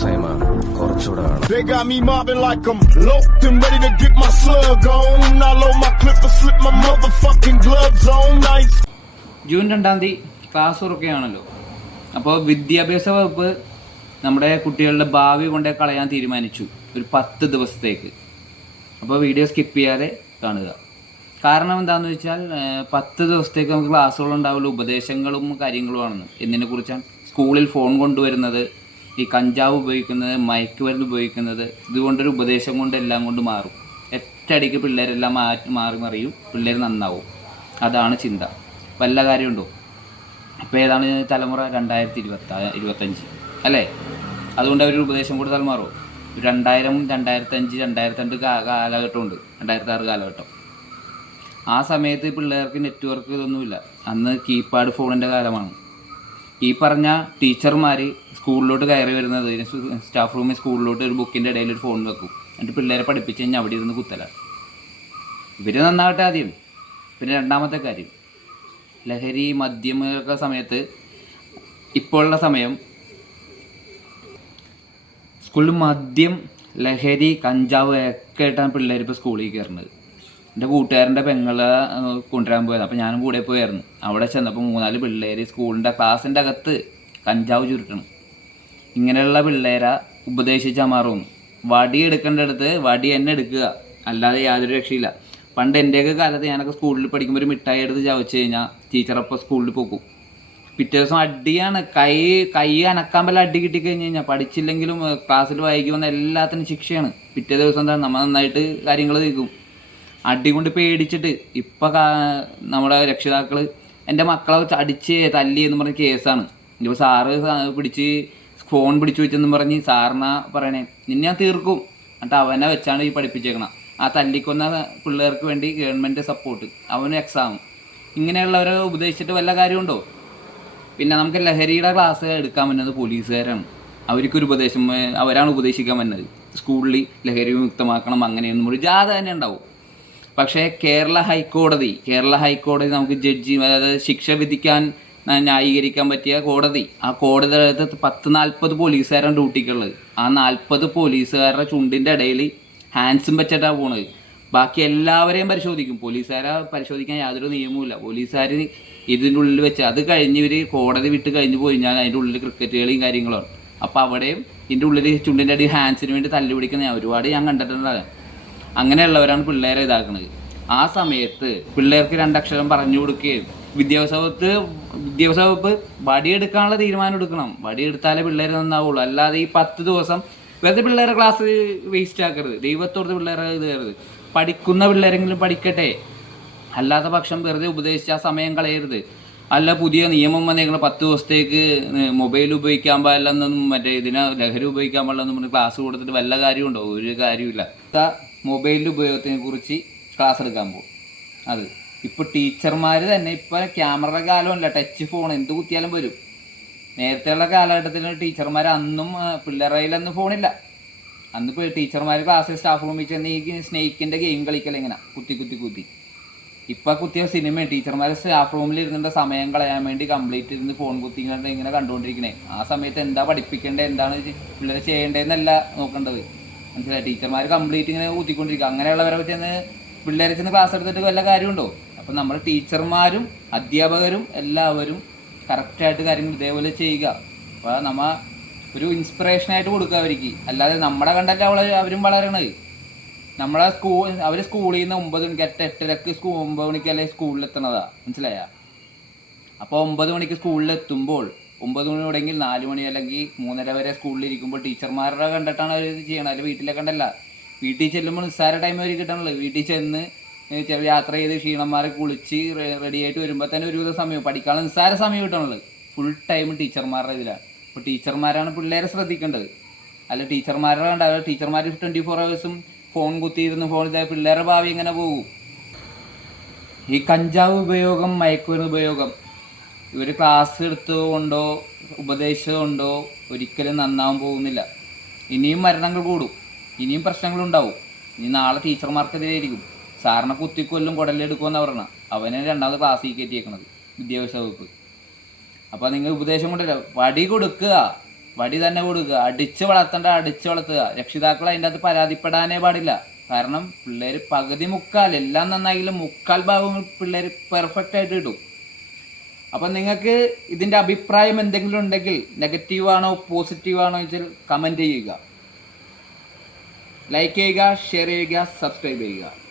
സൈമ കുറച്ചുകൂടെ വേണം They got me mobbing like I'm loped and ready to get my slug on. I load my clip and slip my motherfucking gloves on. Nice. June രണ്ടാം തീയതി class തുറക്കുകയാണല്ലോ അപ്പോൾ വിദ്യാഭ്യാസ വകുപ്പ് നമ്മുടെ കുട്ടികളുടെ ഭാവി കൊണ്ടേ കളയാൻ തീരുമാനിച്ചു ഒരു പത്ത് ദിവസത്തേക്ക് അപ്പോൾ വീഡിയോ സ്കിപ്പ് ചെയ്യാതെ കാണുക കാരണം എന്താണെന്ന് വെച്ചാൽ പത്ത് ദിവസത്തേക്ക് നമുക്ക് ക്ലാസ്സുകൾ ഉണ്ടാവുള്ള ഉപദേശങ്ങളും കാര്യങ്ങളുമാണെന്ന് എന്തിനെ കുറിച്ചാണ് സ്കൂളിൽ ഫോൺ കൊണ്ടുവരുന്നത് ഈ കഞ്ചാവ് ഉപയോഗിക്കുന്നത് മയക്കുമരുന്ന് ഉപയോഗിക്കുന്നത് ഇതുകൊണ്ടൊരു ഉപദേശം കൊണ്ട് എല്ലാം കൊണ്ട് മാറും. ഒറ്റയടിക്ക് പിള്ളേരെല്ലാം മാറ്റി മാറി മറിയും പിള്ളേർ നന്നാവും. അതാണ് ചിന്ത. വല്ല കാര്യമുണ്ടോ? ഇപ്പോൾ ഏതാണ് തലമുറ? രണ്ടായിരത്തി ഇരുപത്തി ഇരുപത്തഞ്ച്. അല്ലേ? അതുകൊണ്ട് അവർ ഉപദേശം കൊടുത്താൽ മാറും രണ്ടായിരം രണ്ടായിരത്തഞ്ച് രണ്ടായിരത്തി രണ്ട് കാലഘട്ടമുണ്ട്. രണ്ടായിരത്തി ആറ് കാലഘട്ടം. ആ സമയത്ത് പിള്ളേർക്ക് നെറ്റ്വർക്ക് ഇതൊന്നുമില്ല. അന്ന് കീപാഡ് ഫോണിന്റെ കാലമാണ്. ഈ പറഞ്ഞ ടീച്ചർമാർ സ്കൂളിലോട്ട് കയറി വരുന്നത്. സ്റ്റാഫ് റൂമിൽ സ്കൂളിലോട്ട് ഒരു ബുക്കിന്റെ ഇടയിൽ ഒരു ഫോൺ വെക്കും. എന്നിട്ട് പിള്ളേരെ പഠിപ്പിച്ച് കഴിഞ്ഞാൽ അവിടെ ഇരുന്ന് കുത്തലാണ് ഇവർ നന്നാവട്ടെ ആദ്യം. പിന്നെ രണ്ടാമത്തെ കാര്യം. ലഹരി മദ്യം ഒക്കെ സമയത്ത് ഇപ്പോഴുള്ള സമയം സ്കൂളിൽ മദ്യം ലഹരി കഞ്ചാവ് ഒക്കെ ആയിട്ടാണ് പിള്ളേർ ഇപ്പോൾ സ്കൂളിൽ കയറുന്നത് എന്റെ കൂട്ടുകാരന്റെ പെങ്ങളെ കൊണ്ടുവരാൻ പോയത്. അപ്പോൾ ഞാനും കൂടെ പോയായിരുന്നു അവിടെ ചെന്നപ്പോൾ മൂന്നാൽ പിള്ളേർ സ്കൂളിന്റെ ക്ലാസ്സിന്റെ അകത്ത് കഞ്ചാവ് ചുരുട്ടണം. ഇങ്ങനെയുള്ള പിള്ളേരെ ഉപദേശിച്ചാൽ മാറും. വടി എടുക്കേണ്ടടുത്ത് വടി തന്നെ എടുക്കുക. അല്ലാതെ യാതൊരു രക്ഷയില്ല. പണ്ട് എന്റെയൊക്കെ കാലത്ത് ഞാനൊക്കെ സ്കൂളിൽ പഠിക്കുമ്പോൾ ഒരു മിഠായി എടുത്ത് ചവച്ച് കഴിഞ്ഞാൽ ടീച്ചറപ്പോൾ സ്കൂളിൽ പോകും പിറ്റേ ദിവസം അടിയാണ്. കൈ കൈ അനക്കാൻ പല അടി കിട്ടി കഴിഞ്ഞ് കഴിഞ്ഞാൽ പഠിച്ചില്ലെങ്കിലും ക്ലാസ്സിൽ വൈകി വന്ന എല്ലാത്തിനും ശിക്ഷയാണ്. പിറ്റേ ദിവസം എന്താ നമ്മൾ നന്നായിട്ട് കാര്യങ്ങൾ നീക്കും അടി കൊണ്ട് പേടിച്ചിട്ട് ഇപ്പം നമ്മുടെ രക്ഷിതാക്കൾ എന്റെ മക്കളെ അടിച്ച് തല്ലി എന്ന് പറഞ്ഞ കേസാണ്. ഇപ്പോൾ സാറ് പിടിച്ച് ഫോൺ പിടിച്ചു വെച്ചെന്ന് പറഞ്ഞ് സാറിന പറയണേ നിന്നെ ഞാൻ തീർക്കും. എന്നിട്ട് അവനെ വെച്ചാണ് ഈ പഠിപ്പിച്ചേക്കണം. ആ തല്ലിക്കൊന്ന പിള്ളേർക്ക് വേണ്ടി ഗവൺമെന്റ് സപ്പോർട്ട് അവന് എക്സാം ഇങ്ങനെയുള്ളവരെ ഉപദേശിച്ചിട്ട് വല്ല കാര്യമുണ്ടോ? പിന്നെ നമുക്ക് ലഹരിയുടെ ക്ലാസ് എടുക്കാൻ പറ്റുന്നത് പോലീസുകാരാണ്. അവർക്കൊരു ഉപദേശം അവരാണ് ഉപദേശിക്കാൻ പറ്റുന്നത് സ്കൂളിൽ ലഹരി മുക്തമാക്കണം അങ്ങനെയൊന്നും ഒരു ജാഥ തന്നെ ഉണ്ടാവും. പക്ഷേ കേരള ഹൈക്കോടതി കേരള ഹൈക്കോടതി നമുക്ക് ജഡ്ജി അതായത് ശിക്ഷ വിധിക്കാൻ ന്യായീകരിക്കാൻ പറ്റിയ കോടതി. ആ കോടതി പത്ത് നാൽപ്പത് പോലീസുകാരാണ് ഡ്യൂട്ടിക്കുള്ളത്. ആ നാൽപ്പത് പോലീസുകാരുടെ ചുണ്ടിന്റെ ഇടയിൽ ഹാൻഡ്സും വെച്ചിട്ടാണ് പോണത്. ബാക്കി എല്ലാവരെയും പരിശോധിക്കും. പോലീസുകാരെ പരിശോധിക്കാൻ യാതൊരു നിയമവുമില്ല. പോലീസുകാർ ഇതിന്റെ ഉള്ളിൽ വെച്ച് അത് കഴിഞ്ഞ് ഇവർ കോടതി വിട്ട് കഴിഞ്ഞ് പോയി ഞാൻ അതിന്റെ ഉള്ളിൽ ക്രിക്കറ്റ് കളിയും അപ്പോൾ അവിടെയും ഇതിന്റെ ഉള്ളിൽ ചുണ്ടിന്റെ അടി ഹാൻഡ്സിന് വേണ്ടി തല്ലി പിടിക്കുന്ന ഞാൻ ഒരുപാട് ഞാൻ കണ്ടിട്ടുണ്ടാകാം. അങ്ങനെയുള്ളവരാണ് പിള്ളേരെ ഇതാക്കുന്നത് ആ സമയത്ത് പിള്ളേർക്ക് രണ്ടക്ഷരം പറഞ്ഞു കൊടുക്കുകയും വിദ്യാഭ്യാസ വിദ്യാഭ്യാസ വകുപ്പ് വടിയെടുക്കാനുള്ള തീരുമാനം എടുക്കണം. വടിയെടുത്താലേ പിള്ളേർ നന്നാവുള്ളൂ. അല്ലാതെ ഈ പത്ത് ദിവസം വെറുതെ പിള്ളേരെ ക്ലാസ് വേസ്റ്റ് ആക്കരുത്. ദൈവത്തോടത്ത് പിള്ളേരെ ഇത് കയറരുത് പഠിക്കുന്ന പിള്ളേരെങ്കിലും പഠിക്കട്ടെ. അല്ലാത്ത പക്ഷം വെറുതെ ഉപദേശിച്ച് ആ സമയം കളയരുത്. അല്ല പുതിയ നിയമം വന്നേക്കണം പത്ത് ദിവസത്തേക്ക് മൊബൈൽ ഉപയോഗിക്കാൻ പാടില്ലെന്നും മറ്റേ ഇതിനെ ലഹരി ഉപയോഗിക്കാൻ പാടില്ലെന്നും പറഞ്ഞ് ക്ലാസ് കൊടുത്തിട്ട് വല്ല കാര്യമുണ്ടോ? ഒരു കാര്യമില്ല മൊബൈലിന്റെ ഉപയോഗത്തിനെ കുറിച്ച് ക്ലാസ് എടുക്കാൻ പോകും. അത്. ഇപ്പോൾ ടീച്ചർമാർ തന്നെ ഇപ്പോൾ ക്യാമറ കാലമല്ല ടച്ച് ഫോൺ എന്ത് കുത്തിയാലും വരും. നേരത്തെയുള്ള കാലഘട്ടത്തിൽ ടീച്ചർമാർ അന്നും പിള്ളേരയിലൊന്നും ഫോണില്ല അന്ന് ഇപ്പോൾ ടീച്ചർമാർ ക്ലാസ്സിൽ സ്റ്റാഫ് റൂമിൽ ചെന്ന് ഈ സ്നേഹിക്കിന്റെ ഗെയിം കളിക്കല ഇങ്ങനെ കുത്തി കുത്തി കുത്തി. ഇപ്പൊ കുത്തിയ സിനിമ ടീച്ചർമാർ സ്റ്റാഫ് റൂമിൽ ഇരുന്നിട്ട് സമയം കളയാൻ വേണ്ടി കംപ്ലീറ്റ് ഇരുന്ന് ഫോൺ കുത്തി ഇങ്ങനെ കണ്ടുകൊണ്ടിരിക്കണേ. ആ സമയത്ത് എന്താ പഠിപ്പിക്കേണ്ടത് എന്താണ് പിള്ളേരെ ചെയ്യേണ്ടതെന്നല്ല നോക്കേണ്ടത്. മനസ്സിലായി? ടീച്ചർമാർ കംപ്ലീറ്റ് ഇങ്ങനെ കുത്തിക്കൊണ്ടിരിക്കുക അങ്ങനെയുള്ളവരെ ചെന്ന് പിള്ളേരെ ചെന്ന് ക്ലാസ് എടുത്തിട്ട് വല്ല കാര്യമുണ്ടോ? അപ്പം നമ്മുടെ ടീച്ചർമാരും അധ്യാപകരും എല്ലാവരും കറക്റ്റായിട്ട് കാര്യങ്ങൾ ഇതേപോലെ ചെയ്യുക. അപ്പോൾ നമ്മ ഒരു ഇൻസ്പിറേഷനായിട്ട് കൊടുക്കുക അവർക്ക്. അല്ലാതെ നമ്മളെ കണ്ടല്ല അവളെ അവരും വളരണത്. നമ്മളെ സ്കൂൾ അവർ സ്കൂളിൽ നിന്ന് ഒമ്പത് മണിക്ക് എട്ട് എട്ടരക്ക് സ്കൂ ഒമ്പത് മണിക്കല്ലേ സ്കൂളിൽ എത്തണതാ മനസ്സിലായ? അപ്പോൾ ഒമ്പത് മണിക്ക് സ്കൂളിൽ എത്തുമ്പോൾ ഒമ്പത് മണി തുടങ്ങി നാല് മണി അല്ലെങ്കിൽ മൂന്നര വരെ സ്കൂളിൽ ഇരിക്കുമ്പോൾ ടീച്ചർമാരുടെ കണ്ടിട്ടാണ് അവർ ചെയ്യണത്. അല്ലെങ്കിൽ വീട്ടിലെ കണ്ടല്ല. വീട്ടിൽ ചെല്ലുമ്പോൾ നിസ്സാര ടൈം അവർ കിട്ടണുള്ളത് വീട്ടിൽ ചെന്ന് ചെറിയ യാത്ര ചെയ്ത് ക്ഷീണന്മാരെ കുളിച്ച് റെഡി ആയിട്ട് വരുമ്പോൾ തന്നെ ഒരുവിധ സമയം. പഠിക്കാനുള്ള നിസ്സാര സമയം കിട്ടണുള്ളത് ഫുൾ ടൈം ടീച്ചർമാരുടെ ഇതിലാണ്. അപ്പോൾ ടീച്ചർമാരാണ് പിള്ളേരെ ശ്രദ്ധിക്കേണ്ടത്. അല്ല ടീച്ചർമാരുടെ കണ്ട ടീച്ചർമാർ ട്വന്റി ഫോർ ഹവേഴ്സും ഫോൺ കുത്തിയിരുന്ന് ഫോൺ ഇതായ പിള്ളേരുടെ ഭാവി എങ്ങനെ പോകും. ഈ കഞ്ചാവ് ഉപയോഗം മയക്കുമരുന്ന് ഉപയോഗം ഇവർ ക്ലാസ് എടുത്തുകൊണ്ടോ ഉപദേശമുണ്ടോ ഒരിക്കലും നന്നാവാൻ പോകുന്നില്ല. ഇനിയും മരണങ്ങൾ കൂടും. ഇനിയും പ്രശ്നങ്ങളുണ്ടാവും ഇനി നാളെ ടീച്ചർമാർക്കെതിരെ ആയിരിക്കും. സാറിനെ കുത്തിക്കൊല്ലും കുടലെടുക്കുമെന്ന് പറഞ്ഞ. അവനെ രണ്ടാമത് ക്ലാസ്സിൽ കയറ്റിയേക്കണത് വിദ്യാഭ്യാസ വകുപ്പ്. അപ്പോൾ നിങ്ങൾ ഉപദേശം കൊണ്ടില്ല വടി കൊടുക്കുക. വടി തന്നെ കൊടുക്കുക. അടിച്ച് വളർത്തേണ്ട അടിച്ച് വളർത്തുക. രക്ഷിതാക്കൾ അതിന്റെ അകത്ത് പരാതിപ്പെടാനേ പാടില്ല. കാരണം പിള്ളേർ പകുതി മുക്കാൽ എല്ലാം നന്നായെങ്കിലും മുക്കാൽ ഭാഗം പിള്ളേർ പെർഫെക്റ്റ് ആയിട്ട് ഇടും അപ്പം നിങ്ങൾക്ക് ഇതിന്റെ അഭിപ്രായം എന്തെങ്കിലും ഉണ്ടെങ്കിൽ നെഗറ്റീവാണോ പോസിറ്റീവാണോ വെച്ചാൽ കമന്റ് ചെയ്യുക. ലൈക്ക് ചെയ്യുക ഷെയർ ചെയ്യുക സബ്സ്ക്രൈബ് ചെയ്യുക.